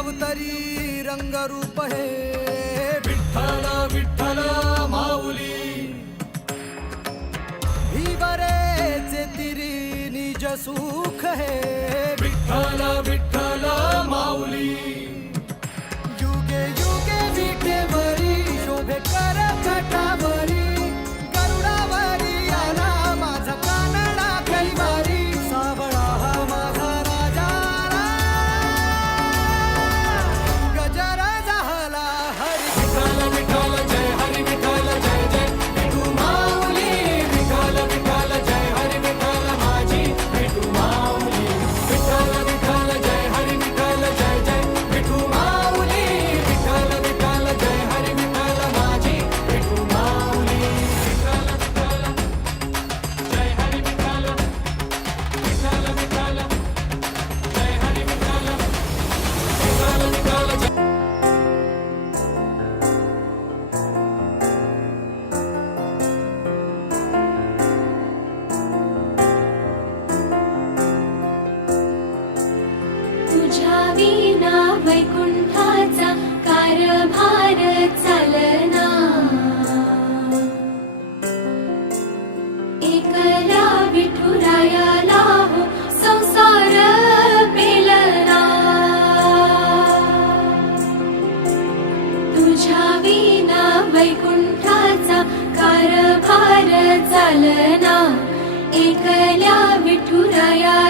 अवतरी रंगरूप हे विठ्ठल विठ्ठल माऊली. भीवरेचे तिरी निज सुख हे विठ्ठल विठ्ठल माऊली. वैकुंठाचा कारभार चालना. एकला विठुरायाला हो संसार पेलना. तुझ्या विना वैकुंठाचा कारभार चालना. एकल्या विठुराया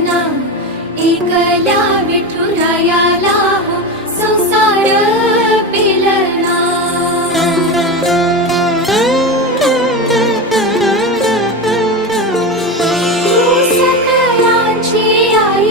विठुरायाला हो, संसार पिलना. आई